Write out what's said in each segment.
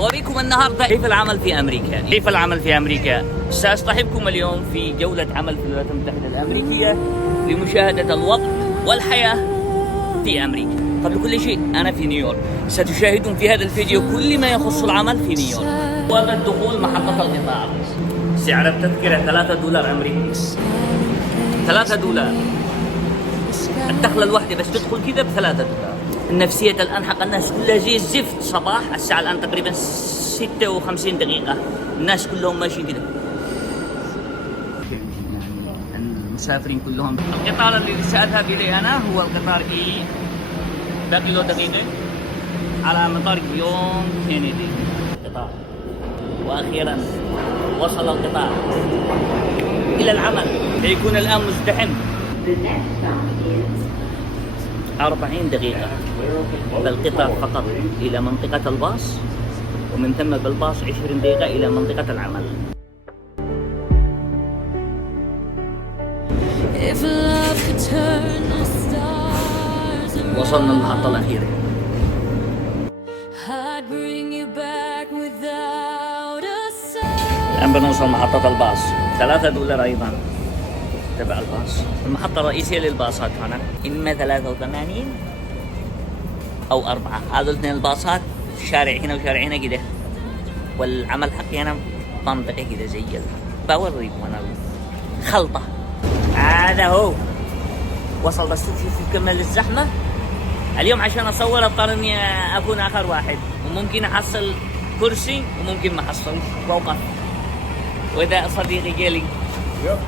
بوريكم النهارده كيف العمل في امريكا، كيف العمل في امريكا. ساصطحبكم اليوم في جولة عمل في الولايات المتحدة الامريكية لمشاهدة الوضع والحياة في امريكا. قبل كل شيء انا في نيويورك، ستشاهدون في هذا الفيديو كل ما يخص العمل في نيويورك. وهذا الدخول محطة القطار، سعر التذكرة $3 امريكي، $3. الدخلة الواحدة بس تدخل كذا ب$3. النفسية الآن حق الناس كلها زي الزفت. صباح الساعة الآن تقريبا 56 دقيقة، الناس كلهم ماشيين كذا، المسافرين كلهم. القطار الذي سأذهب إليه أنا هو القطار باقي له دقيقة على مطار جون كينيدي. القطار، وأخيرا وصل القطار إلى العمل، سيكون الآن مزدحم. 40 دقيقة بالقطار فقط إلى منطقة الباص، ومن ثم بالباص 20 دقيقة إلى منطقة العمل. وصلنا المحطة الأخيرة. الآن بنوصل محطة الباص، $3 أيضا تبع الباص. المحطة الرئيسية للباصات هنا، إما 83 أو 4. هذول اثنين الباصات، شارع هنا وشارع هنا كده، والعمل حقي هنا منطقة كده زي بوريكم أنا خلطة. هذا هو وصل، بس شوف كمل الزحمة اليوم. عشان أصور اضطر إني أكون آخر واحد، وممكن أحصل كرسي وممكن ما أحصلش وأوقف. وإذا صديقي جالي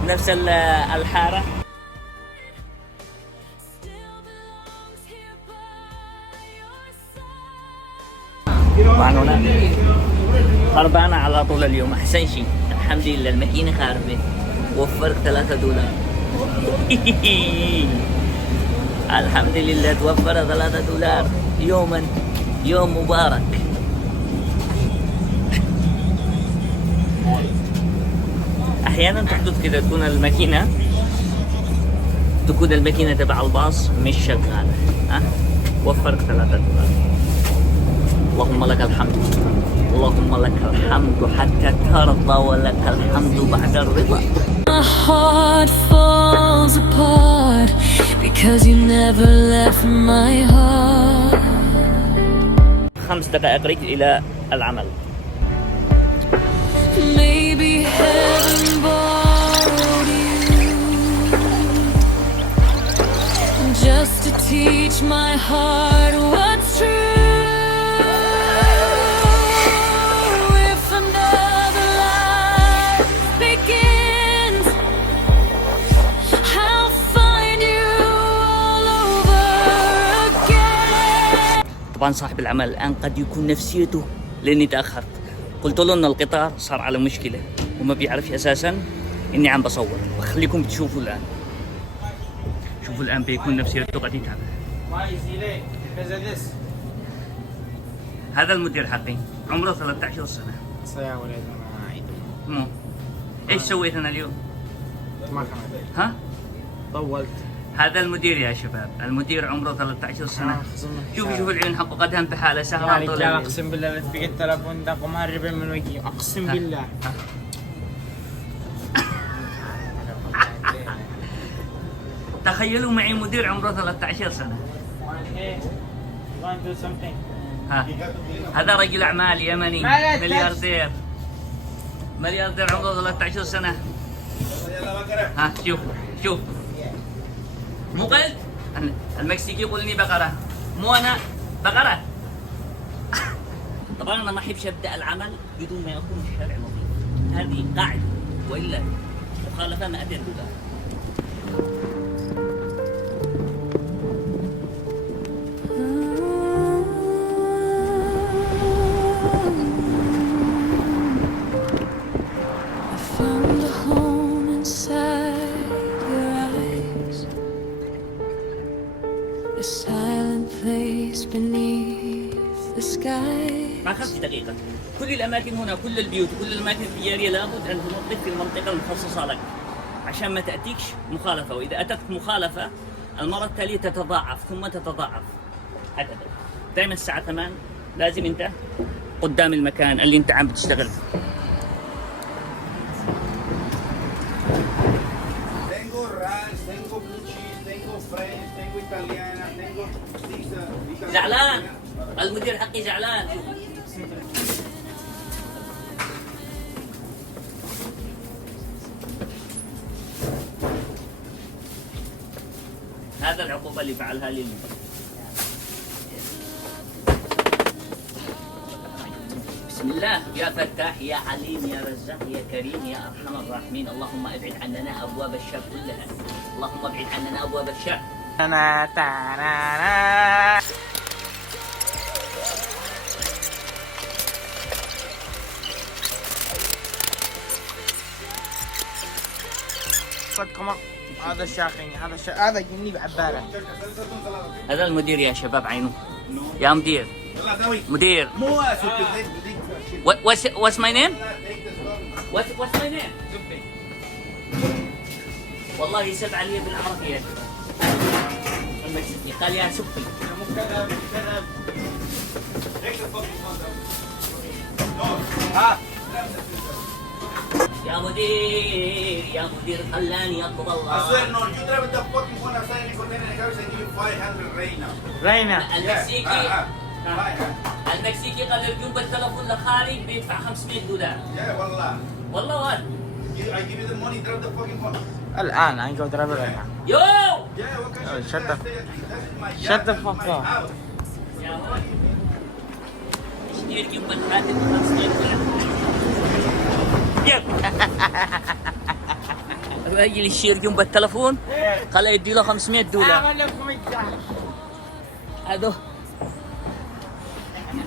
نفس الحارة، وعنونا خربانة على طول اليوم. أحسن شيء الحمد لله المدينة خاربة، وفرت $3. الحمد لله توفر $3 يوما، يوم مبارك. احيانا تحدث كذا تكون الماكينه تبع الباص مش شغاله، وفرت $3. اللهم لك الحمد، اللهم لك الحمد حتى ترضى، ولك الحمد بعد الرضا. My heart falls apart because you never left my heart. 5 دقائق ركض إلى العمل. Maybe heaven borrowed you just to teach my heart what's true. If another life begins, I'll find you all over again. طبعا صاحب العمل الآن قد يكون نفسيته لأني تأخرت. قلت له ان القطار صار على مشكلة وما بيعرفش اساسا اني عم بصور. وخليكم تشوفوا الان، شوفوا الان بيكون نفسيته قد يتعب. هذا المدير حقي عمره 13 سنة. ايش سويت انا اليوم؟ ها؟ طولت. هذا المدير يا شباب، المدير عمره 13 سنة. شوف العين حقه قدهم بحالة سهران طول الليل. اقسم بالله بتبقى التلفون ده ومهربين من وجهي، اقسم بالله. تخيلوا معي مدير عمره 13 سنة. هذا رجل اعمال يمني، ملياردير عمره 13 سنة. شوف مو قلت المكسيكي يقول لي بقرة، مو أنا بقرة. طبعا أنا ما أحبش أبدأ العمل بدون ما يكون الشارع نظيف، هذه قاعدة، وإلا مخالفة ما أدري بها. ما 5 دقيقة. كل الأماكن هنا، كل البيوت وكل الأماكن التجارية لابد أن تنظف في المنطقة المخصصة لك عشان ما تأتيكش مخالفة، وإذا أتتك مخالفة المرة التالية تتضاعف ثم تتضاعف هكذا. دائما الساعة 8 لازم أنت قدام المكان اللي انت عم بتشتغل فيه. Tengo ranch, tengo blue cheese, tengo French, tengo italiana, tengo pizza. زعلان المدير حقي زعلان. هذا العقوبة اللي فعلها لي المدير. بسم الله يا فتاح يا عليم يا رزاق يا كريم يا ارحم الراحمين. اللهم ابعد عننا ابواب الشر كلها. اللهم ابعد عننا ابواب الشر. أنا تارارا. صدقكم هذا الشاقي هذا جني بعبارة. هذا المدير يا شباب عينه. يا مدير مدير what's my name what's my name والله يسب علي بالعربية المكسيكي قال يا سبي. يا مدير خلاني اطلب الله. رينا المكسيكي المكسيكي قال يرجون بالتلفون لخارج بيدفع $500. والله والله وين؟ I give you the money, drop the fucking phone. الآن أنا قاعد أضرب رينا. يو Yeah, what kind of shut shit the- I say? That is my shut yard, the that is fuck my up. house. يا ولد اشتري يوم الحاتم $500. يب الراجل يشير يوم بالتلفون خلاه يدي له $500. أعمل لكم الجهل. هذا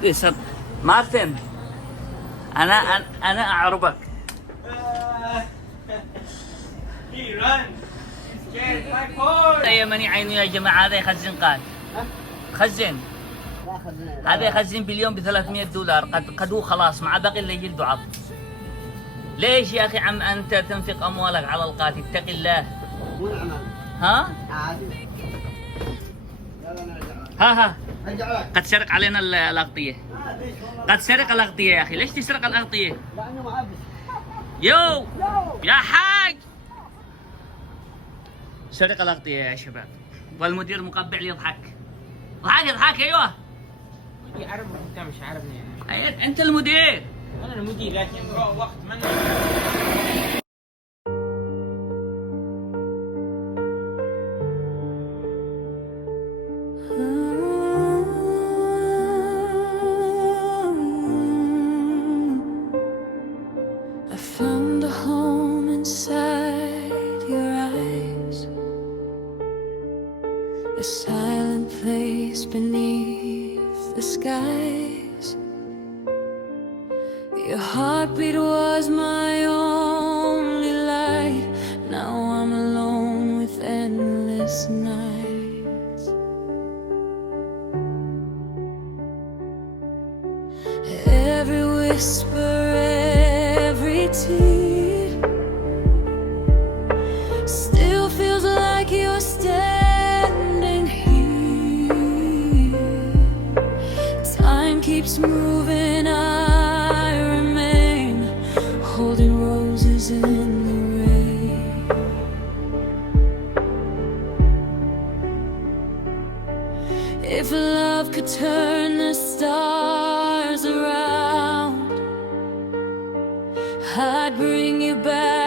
يسب ما فهم. انا اعربك. يا مني عينه يا جماعه. هذا يخزن قال خزن. هذا يخزن باليوم $300. قد هو خلاص ما بقي الا جلده عظم. ليش يا اخي عم انت تنفق اموالك على القاتل؟ اتق الله. ها ها قد سرق علينا الاغطيه. قد سرق الاغطيه يا اخي. ليش تسرق الاغطيه؟ يو يا حاج سرق الاغطيه يا شباب. والمدير مقبع لي يضحك. اضحك ايوه. يعرف أنت مش عارفني يعني. انت المدير. أنا المدير لكن وقت من I found a home inside your eyes, a silent place beneath the skies. Your heartbeat was my only light. Now I'm alone with endless nights. Every whisper, every tear still feels like you're standing here. Time keeps moving, I remain holding roses in the rain. If love could turn the stars around, I'd bring you back